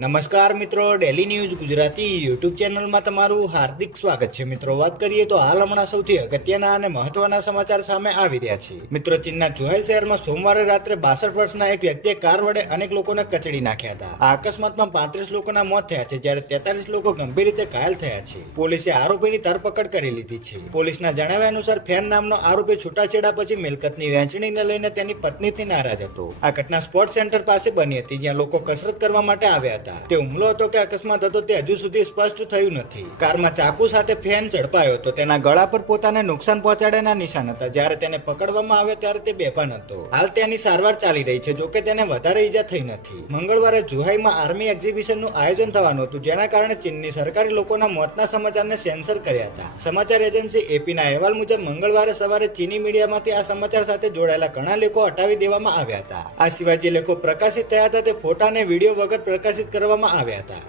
નમસ્કાર મિત્રો, daily news Gujarati YouTube ચેનલમાં તમારું હાર્દિક સ્વાગત છે. મિત્રો, વાત કરીએ તો હાલ હમણાં સૌથી અગત્યના અને મહત્વના સમાચાર સામે આવી રહ્યા છે. મિત્રો, ચીનના જુહાઈ શહેરમાં સોમવારે રાત્રે 62 વર્ષના એક વ્યક્તિએ કાર વડે અનેક લોકોને કચડી નાખ્યા હતા. આ અકસ્માતમાં 35 લોકોના મોત થયા છે, જ્યારે 43 લોકો ગંભીર રીતે ઘાયલ થયા છે. પોલીસે આરોપીની ધરપકડ કરી લીધી છે. પોલીસના જણાવ્યા અનુસાર ફેન નામનો આરોપી છૂટાછેડા પછી મિલકતની વહેંચણીને લઈને તેની પત્નીથી નારાજ હતો. આ ઘટના સ્પોર્ટ સેન્ટર પાસે બની હતી, જ્યાં લોકો કસરત કરવા માટે આવ્યા હતા. તે હુમલો હતો કે અકસ્માત હતો તે હજુ સુધી સ્પષ્ટ થયું નથી. કારમાં ચાકુ સાથે ફેન ઝડપાયો હતો. તેના ગળા પર પોતાને નુકસાન પહોંચાડ્યાના નિશાન હતા. જ્યારે તેને પકડવામાં આવ્યો ત્યારે તે બેભાન હતો. હાલ તેની સારવાર ચાલી રહી છે, જોકે તેને વધારે ઈજા થઈ નથી. મંગળવારે જુહાઈમાં આર્મી એક્ઝિબિશનનું આયોજન થવાનું હતું, જેના કારણે ચીનની સરકારે લોકોના મોતના સમાચારને સેન્સર કર્યા હતા. સમાચાર એજન્સી એપીના અહેવાલ મુજબ મંગળવારે સવારે ચીની મીડિયામાંથી આ સમાચાર સાથે જોડાયેલા ઘણા લેખો હટાવી દેવામાં આવ્યા હતા. આ સિવાય જે લેખો પ્રકાશિત થયા હતા તે ફોટા અને વિડીયો વગર પ્રકાશિત કરવામાં આવ્યા હતા.